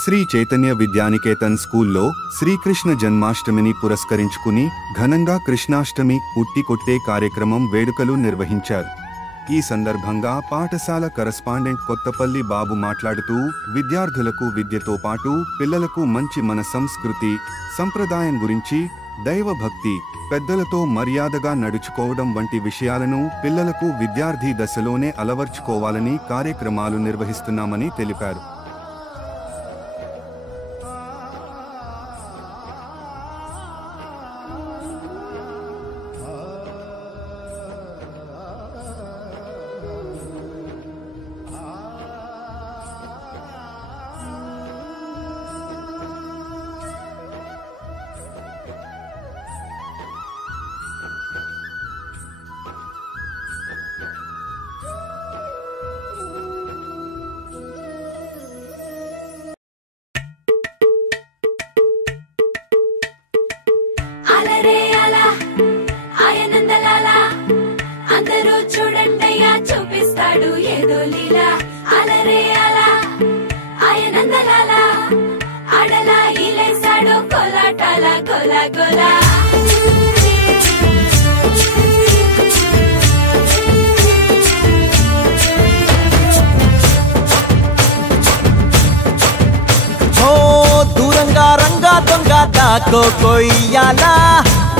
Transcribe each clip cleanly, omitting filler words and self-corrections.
శ్రీ చైతన్య విద్యానికేతన్ స్కూల్లో శ్రీకృష్ణ జన్మాష్టమిని పురస్కరించుకుని ఘనంగా కృష్ణాష్టమి ఉట్టి కొట్టే కార్యక్రమం వేడుకలు నిర్వహించారు. ఈ సందర్భంగా పాఠశాల కరస్పాండెంట్ కొత్తపల్లి బాబు మాట్లాడుతూ విద్యార్థులకు విద్యతో పాటు పిల్లలకు మంచి మన సంస్కృతి సంప్రదాయం గురించి, దైవభక్తి, పెద్దలతో మర్యాదగా నడుచుకోవడం వంటి విషయాలను పిల్లలకు విద్యార్థి దశలోనే అలవర్చుకోవాలని కార్యక్రమాలు నిర్వహిస్తున్నామని తెలిపారు. అందరూ చూడండయ్యా చూపిస్తాడు ఏదో లీలా. అలరే అలా ఆయనందలాల ఆడలా ఇలేసాడు కోలాటాల గోలా గోలా. దూరంగా రంగా దొంగ దాకో కొయ్యాలా,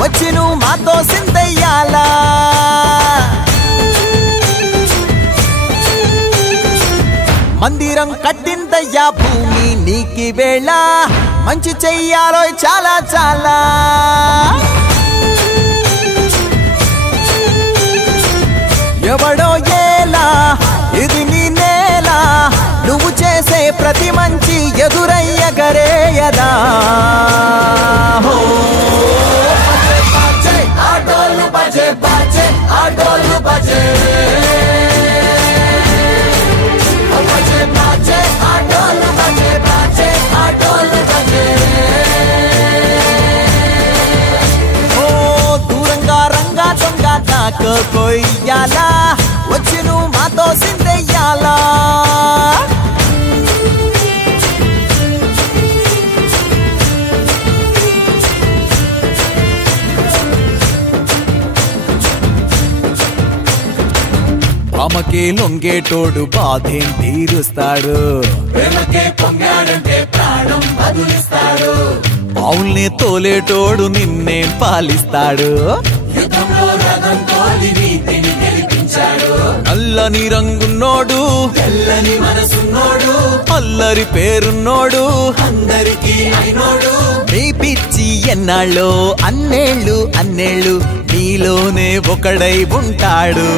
వచ్చి నువ్వు మాతో సిందయ్యాలా. మందిరం కట్టిందయ్యా భూమి నీకి వేళ, మంచి చెయ్యాలో చాలా చాలా. ఎవడో ఏలా ఇది నీ నేల, నువ్వు చేసే ప్రతి మంచి ఎదురయ్యగరేయదా. ఆటోలు బజే బాజే ఆటోలు బజే బజే బాజే ఆటోలు బజే బాజే ఆటోలు బజే. ఓ దూరంగా రంగా దొంగ నాకు కొయ్యాలా, వచ్చి నువ్వు మాతో సిందెయ్యాలా. అమ్మకే లొంగేటోడు బాధేం తీరుస్తాడు, ప్రేమకే పొంగాడంటే ప్రాణం బదులిస్తాడు. పావుల్ని తోలేటోడు నిన్నేం పాలిస్తాడు, యుద్ధంలో రథం తోలి నీతిని గెలిపించాడు. నల్లని రంగున్నోడు తెల్లని మనసున్నోడు, అల్లరి పేరున్నోడు అందరికీ అయినోడు. నీ పిచ్చి ఎన్నాళ్ళో అన్నేళ్ళు అన్నేళ్ళు నీలోనే ఒకడై ఉంటాడు.